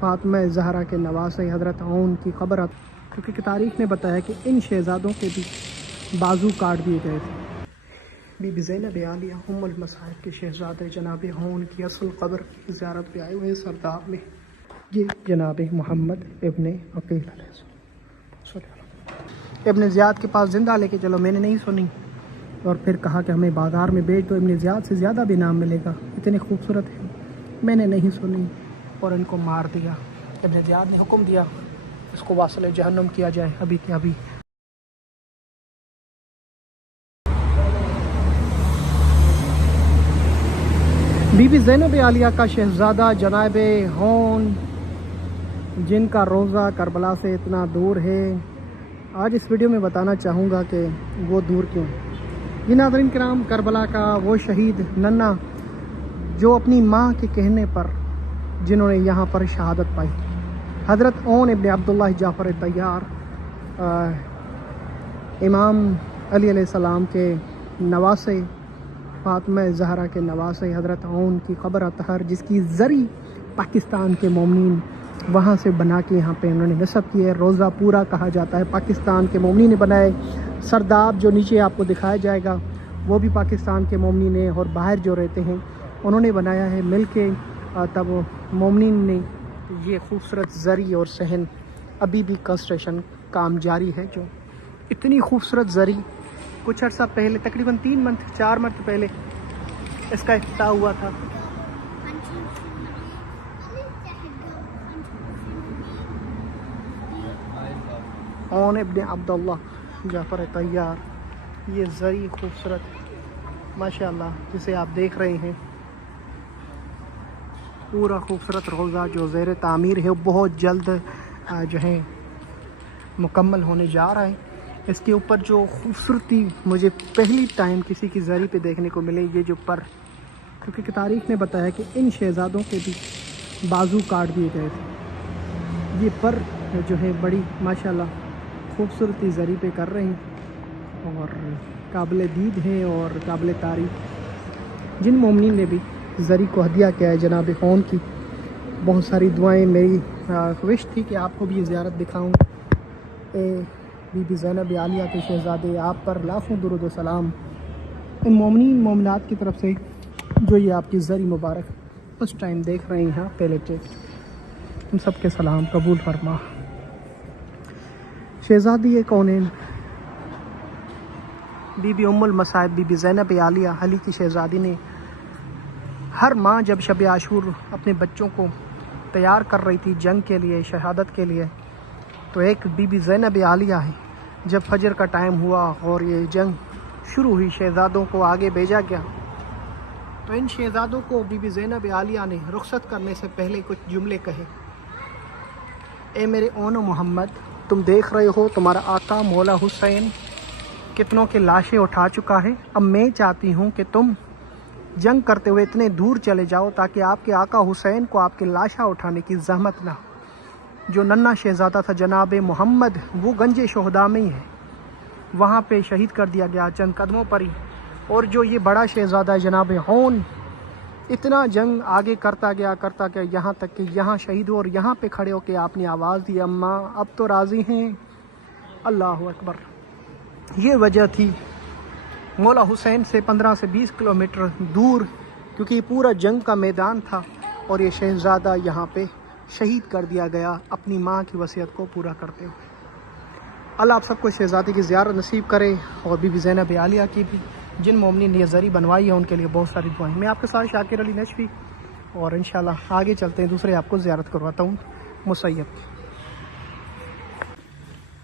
فاطمہ زہرا کے نواسے حضرت عون کی قبر، کیونکہ تاریخ نے بتایا کہ ان شہزادوں کے بھی بازو کاٹ دیے گئے تھے۔ بی بی زینب عالیہ ام المصائب کے شہزادے جناب عون کی اصل قبر کی زیارت پہ آئے ہوئے سرداب میں۔ یہ جناب محمد ابن عقیل علیہ السلام ابن زیاد کے پاس زندہ لے کے چلو، میں نے نہیں سنی، اور پھر کہا کہ ہمیں بازار میں بیچ دو، ابن زیاد سے زیادہ بھی نام ملے گا، اتنے خوبصورت ہیں، میں نے نہیں سنی اور ان کو مار دیا۔ ابن زیاد نے حکم دیا اس کو واصل جہنم کیا جائے ابھی کہ ابھی۔ بی بی زینب عالیہ کا شہزادہ جناب عون، جن کا روضہ کربلا سے اتنا دور ہے، آج اس ویڈیو میں بتانا چاہوں گا کہ وہ دور کیوں۔ یہ ناظرین کرام، کربلا کا وہ شہید ننھا جو اپنی ماں کے کہنے پر جنہوں نے یہاں پر شہادت پائی، حضرت عون ابن عبداللہ جعفر طیار، امام علی علیہ السلام کے نواسے، فاطمہ زہرا کے نواسے حضرت عون کی قبر اطہر، جس کی زری پاکستان کے مومنین وہاں سے بنا کے یہاں پہ انہوں نے نصب کی ہے۔ روضہ پورا کہا جاتا ہے، پاکستان کے مومنین نے بنائے۔ سرداب جو نیچے آپ کو دکھایا جائے گا وہ بھی پاکستان کے مومنین نے، اور باہر جو رہتے ہیں انہوں نے بنایا ہے مل کے۔ تب مومنین نے یہ خوبصورت زری اور صحن، ابھی بھی کنسٹرکشن کام جاری ہے۔ جو اتنی خوبصورت زری، کچھ عرصہ پہلے تقریباً 4 منتھ پہلے اس کا افتتاح ہوا تھا۔ عون ابن عبداللہ جعفر طیار، یہ زری خوبصورت ماشاءاللہ جسے آپ دیکھ رہے ہیں، پورا خوبصورت روضہ جو زیر تعمیر ہے، وہ بہت جلد جو ہے مکمل ہونے جا رہا ہے۔ اس کے اوپر جو خوبصورتی مجھے پہلی ٹائم کسی کی زری پہ دیکھنے کو ملے، یہ جو پر، کیونکہ تاریخ نے بتایا کہ ان شہزادوں کے بھی بازو کاٹ دیے گئے تھے۔ یہ پر جو ہے بڑی ماشاءاللہ خوبصورتی زری پہ کر رہے ہیں اور قابل دید ہیں اور قابل تعریف۔ جن مومنین نے بھی زری کو ہدیہ کیا ہے جناب عون کی، بہت ساری دعائیں، میری خواہش تھی کہ آپ کو بھی یہ زیارت دکھاؤں۔ بی بی زینب عالیہ کے شہزادے، آپ پر لاکھوں درود و سلام ان مومنین مومنات کی طرف سے جو یہ آپ کی زری مبارک اس ٹائم دیکھ رہے ہیں پہلے ان سب کے سلام قبول فرما۔ شہزادی کونین بی بی ام المصائب بی بی زینب عالیہ علی کی شہزادی نے ہر ماں جب شب عاشور اپنے بچوں کو تیار کر رہی تھی جنگ کے لیے، شہادت کے لیے، تو ایک بی بی زینب عالیہ ہے، جب فجر کا ٹائم ہوا اور یہ جنگ شروع ہوئی، شہزادوں کو آگے بھیجا گیا، تو ان شہزادوں کو بی بی زینب عالیہ نے رخصت کرنے سے پہلے کچھ جملے کہے۔ اے میرے اون و محمد، تم دیکھ رہے ہو تمہارا آقا مولا حسین کتنوں کے لاشیں اٹھا چکا ہے، اب میں چاہتی ہوں کہ تم جنگ کرتے ہوئے اتنے دور چلے جاؤ تاکہ آپ کے آقا حسین کو آپ کے لاشیں اٹھانے کی زحمت نہ ہو۔ جو ننھا شہزادہ تھا جناب محمد، وہ گنج شہداء میں ہی ہے، وہاں پہ شہید کر دیا گیا چند قدموں پر ہی۔ اور جو یہ بڑا شہزادہ ہے جناب عون، اتنا جنگ آگے کرتا گیا یہاں تک کہ یہاں شہید ہو، اور یہاں پہ کھڑے ہو کے آپ نے آواز دی، اماں اب تو راضی ہیں، اللہ اکبر۔ یہ وجہ تھی مولا حسین سے 15 سے 20 کلومیٹر دور، کیونکہ یہ پورا جنگ کا میدان تھا اور یہ شہزادہ یہاں پہ شہید کر دیا گیا اپنی ماں کی وصیت کو پورا کرتے ہوئے۔ اللہ آپ سب کو شہزادی کی زیارت نصیب کرے، اور بی بی زینب عالیہ کی بھی، جن مومنین نے یہ زری بنوائی ہے ان کے لیے بہت ساری دعائیں۔ میں آپ کے ساتھ شاکر علی نشفی، اور انشاءاللہ آگے چلتے ہیں، دوسرے آپ کو زیارت کرواتا ہوں مسیب کی۔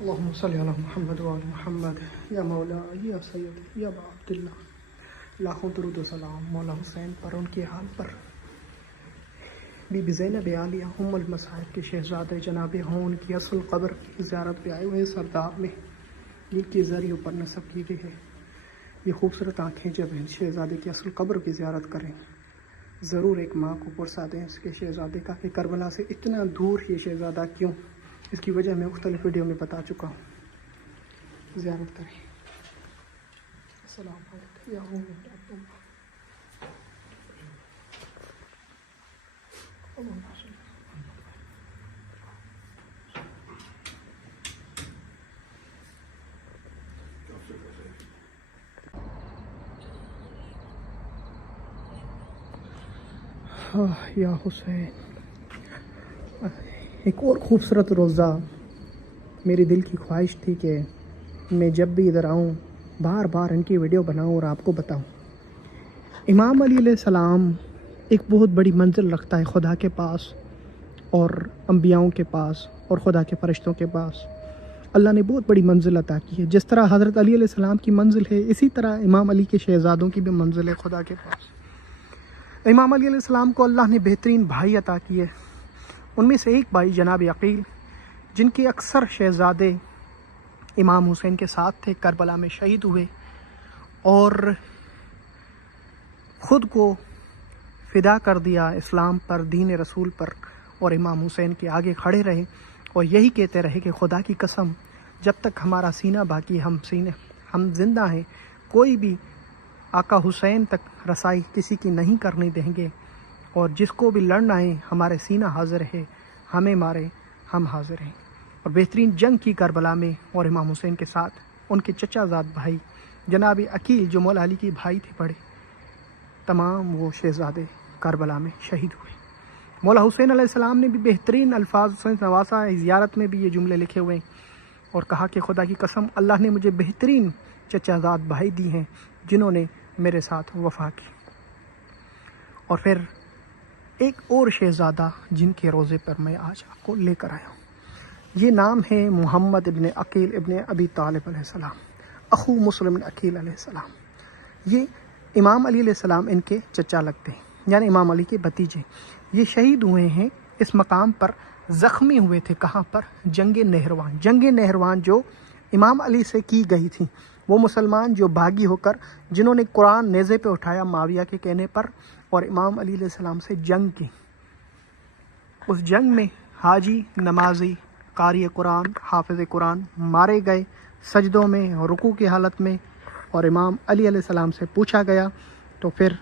اللہم صلی علی محمد و آل محمد، یا مولا یا سید یا ابا عبداللہ، لاکھوں درود و سلام مولا حسین پر، ان کے حال پر۔ بی بی زینب عالیہ ام المصائب کے شہزادے جناب عون کی اصل قبر کی زیارت پہ آئے ہوئے سرداب میں، جن کی زری اوپر نصب کی گئی ہے۔ یہ خوبصورت آنکھیں جب ہیں شہزادے کی اصل قبر کی زیارت کریں، ضرور ایک ماں کو پرسا دیں اس کے شہزادے کا کہ کربلا سے اتنا دور یہ شہزادہ کیوں، اس کی وجہ میں مختلف ویڈیو میں بتا چکا ہوں۔ زیارت کریں۔ السلام علیکم یا عون ابن عبداللہ۔ اللہم صلی علی محمد۔ یا حسین، ایک اور خوبصورت روزہ میری دل کی خواہش تھی کہ میں جب بھی ادھر آؤں بار بار ان کی ویڈیو بناؤں اور آپ کو بتاؤں۔ امام علی علیہ السلام ایک بہت بڑی منزل رکھتا ہے خدا کے پاس اور انبیاؤں کے پاس اور خدا کے فرشتوں کے پاس۔ اللہ نے بہت بڑی منزل عطا کی ہے۔ جس طرح حضرت علی علیہ السلام کی منزل ہے، اسی طرح امام علی کے شہزادوں کی بھی منزل ہے خدا کے پاس۔ امام علی علیہ السلام کو اللہ نے بہترین بھائی عطا کیے۔ ان میں سے ایک بھائی جناب عقیل، جن کے اکثر شہزادے امام حسین کے ساتھ تھے، کربلا میں شہید ہوئے اور خود کو فدا کر دیا اسلام پر، دین رسول پر، اور امام حسین کے آگے کھڑے رہے اور یہی کہتے رہے کہ خدا کی قسم جب تک ہمارا سینہ باقی، ہم زندہ ہیں، کوئی بھی آقا حسین تک رسائی کسی کی نہیں کرنے دیں گے، اور جس کو بھی لڑنا ہے ہمارے سینہ حاضر ہے، ہمیں مارے ہم حاضر ہیں۔ اور بہترین جنگ کی کربلا میں، اور امام حسین کے ساتھ ان کے چچا زاد بھائی جناب عقیل جو مولا علی کے بھائی تھے بڑے، تمام وہ شہزادے کربلا میں شہید ہوئے۔ مولا حسین علیہ السلام نے بھی بہترین الفاظ سے نوازا ہے، زیارت میں بھی یہ جملے لکھے ہوئے ہیں اور کہا کہ خدا کی قسم اللہ نے مجھے بہترین چچا زاد بھائی دی ہیں جنہوں نے میرے ساتھ وفا کی۔ اور پھر ایک اور شہزادہ جن کے روزے پر میں آج آپ کو لے کر آیا ہوں، یہ نام ہے محمد ابن عقیل ابن ابی طالب علیہ السلام، اخو مسلم بن عقیل علیہ السلام۔ یہ امام علی علیہ السلام ان کے چچا لگتے ہیں، یعنی امام علی کے بھتیجے۔ یہ شہید ہوئے ہیں اس مقام پر، زخمی ہوئے تھے کہاں پر؟ جنگ نہروان۔ جنگ نہروان جو امام علی سے کی گئی تھی، وہ مسلمان جو باغی ہو کر جنہوں نے قرآن نیزے پہ اٹھایا معاویہ کے کہنے پر اور امام علی علیہ السلام سے جنگ کی، اس جنگ میں حاجی، نمازی، قاری قرآن، حافظ قرآن مارے گئے سجدوں میں، رکوع کی حالت میں، اور امام علی علیہ السلام سے پوچھا گیا تو پھر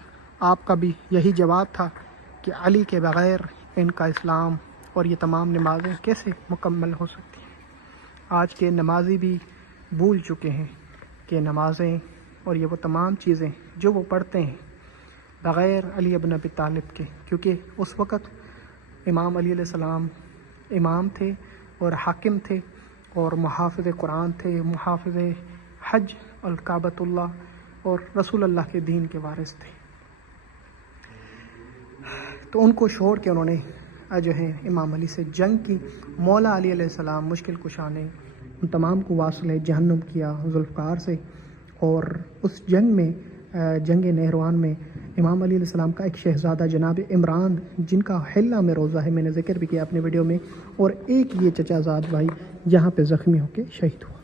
آپ کا بھی یہی جواب تھا کہ علی کے بغیر ان کا اسلام اور یہ تمام نمازیں کیسے مکمل ہو سکتی ہیں۔ آج کے نمازی بھی بھول چکے ہیں کہ نمازیں اور یہ وہ تمام چیزیں جو وہ پڑھتے ہیں بغیر علی ابن ابی طالب کے، کیونکہ اس وقت امام علی علیہ السلام امام تھے اور حاکم تھے اور محافظ قرآن تھے، محافظ حج الکعبۃ اللہ اور رسول اللہ کے دین کے وارث تھے۔ تو ان کو چھوڑ کے انہوں نے جو ہے امام علی سے جنگ کی۔ مولا علی علیہ السلام مشکل کشا نے ان تمام کو واصل جہنم کیا ذوالفقار سے، اور اس جنگ میں، جنگ نہروان میں، امام علی علیہ السلام کا ایک شہزادہ جناب عمران، جن کا حلہ میں روزہ ہے، میں نے ذکر بھی کیا اپنے ویڈیو میں، اور ایک یہ چچا زاد بھائی یہاں پہ زخمی ہو کے شہید ہوا۔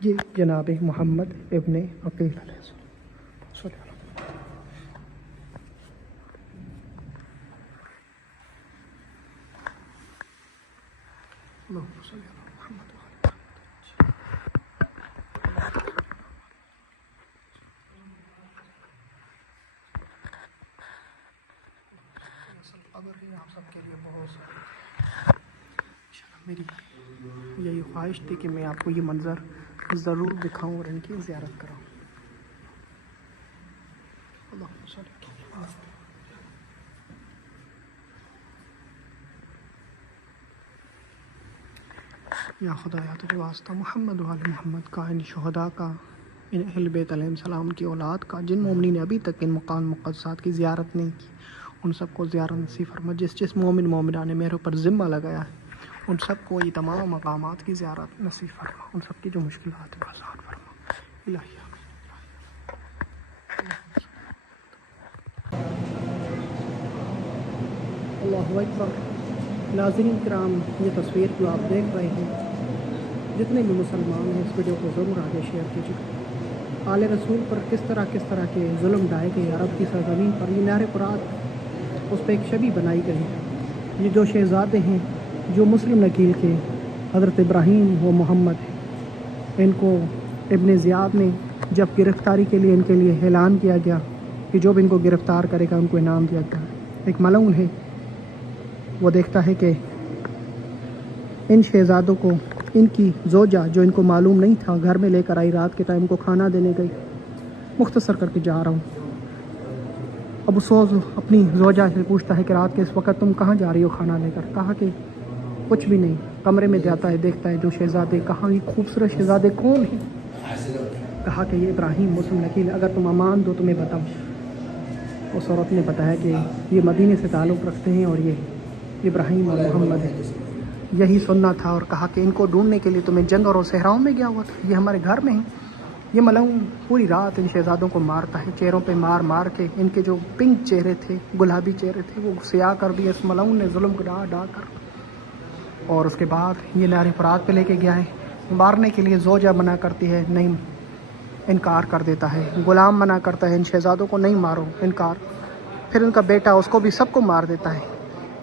یہ جناب محمد ابن عقیل علیہ السلام۔ اللہم صلی علی محمد وعلی قبر ہے آپ سب کے لیے بہت ساری۔ میری یہی خواہش تھی کہ میں آپ کو یہ منظر ضرور دکھاؤں اور ان کی زیارت کراؤں۔ اللہم صلی علی محمد۔ یا خدایا تجھے واسطہ محمد وعلی محمد کا، ان شہداء کا، ان اہل بیت علیہ السلام کی اولاد کا، جن مومنین نے ابھی تک ان مقام مقدسات کی زیارت نہیں کی، ان سب کو زیارت نصیب فرما۔ جس مومن مومنہ نے میرے اوپر ذمہ لگایا ہے ان سب کو یہ تمام مقامات کی زیارت نصیب فرما، ان سب کی جو مشکلات ہیں آسان فرما الہی۔ اللہ اکبر۔ ناظرین کرام، یہ تصویر جو آپ دیکھ رہے ہیں، جتنے بھی مسلمان ہیں اس ویڈیو کو ضرور آگے شیئر کیجیے۔ آل رسول پر کس طرح کے ظلم ڈھائے گئے عرب کی سرزمین پر، یہ مینار فرات، اس پہ ایک شبی بنائی گئی ہے۔ یہ جو شہزادے ہیں جو مسلم نکیل کے حضرت ابراہیم و محمد ہیں، ان کو ابن زیاد نے جب گرفتاری کے لیے ان کے لیے اعلان کیا گیا کہ جو بھی ان کو گرفتار کرے گا ان کو انعام دیا گیا۔ ایک ملعون ہے، وہ دیکھتا ہے کہ ان شہزادوں کو ان کی زوجہ جو ان کو معلوم نہیں تھا گھر میں لے کر آئی، رات کے ٹائم کو کھانا دینے گئی۔ مختصر کر کے جا رہا ہوں۔ ابو سوز اپنی زوجہ سے پوچھتا ہے کہ رات کے اس وقت تم کہاں جا رہی ہو کھانا لے کر؟ کہا کہ کچھ بھی نہیں، کمرے میں جاتا ہے، دیکھتا ہے جو شہزادے، کہاں یہ خوبصورت شہزادے کون ہیں؟ کہا کہ یہ ابراہیم مسلم نکیل، اگر تم امان دو تمہیں بتاؤ۔ اس عورت نے بتایا کہ یہ مدینے سے تعلق رکھتے ہیں اور یہ ابراہیم اور محمد ہے۔ یہی سننا تھا، اور کہا کہ ان کو ڈھونڈنے کے لیے تمہیں جنگ اور صحراؤں میں گیا ہوا تھا، یہ ہمارے گھر میں ہیں۔ یہ ملعون پوری رات ان شہزادوں کو مارتا ہے، چہروں پہ مار مار کے ان کے جو پنک چہرے تھے، گلابی چہرے تھے، وہ سیاہ کر دیے اس ملعون نے ظلم ڈھا ڈھا کر۔ اور اس کے بعد یہ نہر فرات پہ لے کے گیا ہے، مارنے کے لیے زوجہ منع کرتی ہے، نہیں، انکار کر دیتا ہے۔ غلام منع کرتا ہے ان شہزادوں کو، نہیں مارو، انکار۔ پھر ان کا بیٹا اس کو بھی سب کو مار دیتا ہے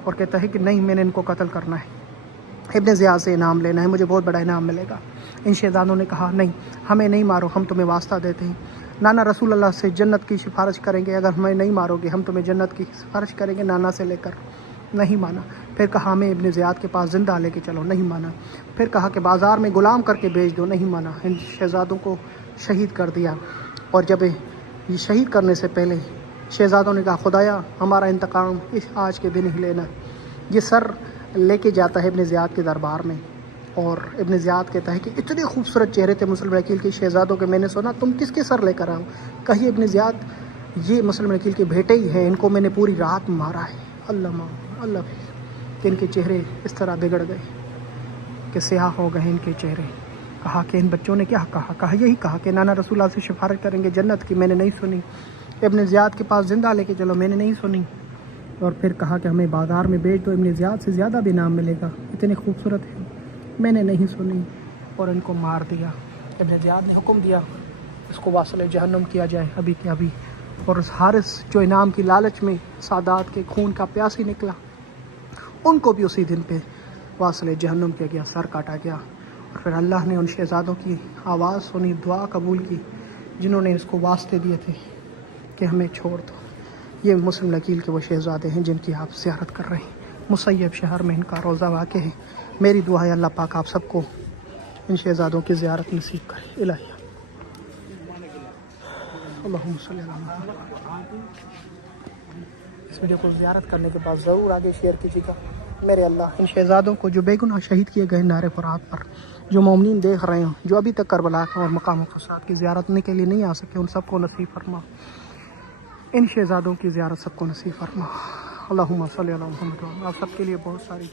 اور کہتا ہے کہ نہیں، میں نے ان کو قتل کرنا ہے، ابن زیاد سے انعام لینا ہے، مجھے بہت بڑا انعام ملے گا۔ ان شہزادوں نے کہا نہیں، ہمیں نہیں مارو، ہم تمہیں واسطہ دیتے ہیں، نانا رسول اللہ سے جنت کی سفارش کریں گے، اگر ہمیں نہیں مارو گے ہم تمہیں جنت کی سفارش کریں گے نانا سے لے کر۔ نہیں مانا۔ پھر کہا ہمیں ابن زیاد کے پاس زندہ لے کے چلو، نہیں مانا۔ پھر کہا کہ بازار میں غلام کر کے بیچ دو، نہیں مانا۔ ان شہزادوں کو شہید کر دیا، اور جب یہ شہید کرنے سے پہلے شہزادوں نے کہا خدایا ہمارا انتقام اس آج کے دن ہی لینا۔ یہ سر لے کے جاتا ہے ابن زیاد کے دربار میں، اور ابن زیاد کہتا ہے کہ اتنے خوبصورت چہرے تھے مسلم نکیل کے شہزادوں کے، میں نے سنا تم کس کے سر لے کر آؤ؟ کہیے ابن زیاد یہ مسلم نکیل کے بیٹے ہی ہیں، ان کو میں نے پوری رات مارا ہے۔ اللہ کہ ان کے چہرے اس طرح بگڑ گئے کہ سیاہ ہو گئے ان کے چہرے۔ کہا کہ ان بچوں نے کیا کہا یہی کہا کہ نانا رسول اللہ سے سفارش کریں گے جنت کی، میں نے نہیں سنی۔ ابن زیاد کے پاس زندہ لے کے چلو، میں نے نہیں سنی۔ اور پھر کہا کہ ہمیں بازار میں بیچ دو، ابن زیاد سے زیادہ بھی نام ملے گا، اتنے خوبصورت ہیں، میں نے نہیں سنی، اور ان کو مار دیا۔ ابن زیاد نے حکم دیا اس کو واصل جہنم کیا جائے ابھی کے ابھی، اور اس حارث جو انعام کی لالچ میں سادات کے خون کا پیاسی نکلا، ان کو بھی اسی دن پہ واصل جہنم کیا گیا، سر کاٹا گیا۔ اور پھر اللہ نے ان شہزادوں کی آواز سنی، دعا قبول کی جنہوں نے اس کو واسطے دیے تھے کہ ہمیں چھوڑ دو۔ یہ مسلم نکیل کے وہ شہزادے ہیں جن کی آپ زیارت کر رہے ہیں، مصیب شہر میں ان کا روزہ واقع ہے۔ میری دعا ہے اللہ پاک آپ سب کو ان شہزادوں کی زیارت نصیب کرے۔ الہی اللہم صلی اللہ علیہ وسلم۔ اس ویڈیو کو زیارت کرنے کے بعد ضرور آگے شیئر کیجیے گا۔ میرے اللہ ان شہزادوں کو جو بے گناہ شہید کیے گئے نہر فرات پر، جو مومنین دیکھ رہے ہیں، جو ابھی تک کربلا اور مقام خسرات کی زیارت کے لیے نہیں آ سکے، ان سب کو نصیب فرما، ان شہزادوں کی زیارت سب کو نصیب فرما۔ اللہم صلی اللہ علیہ وسلم۔ آپ سب کے لیے بہت ساری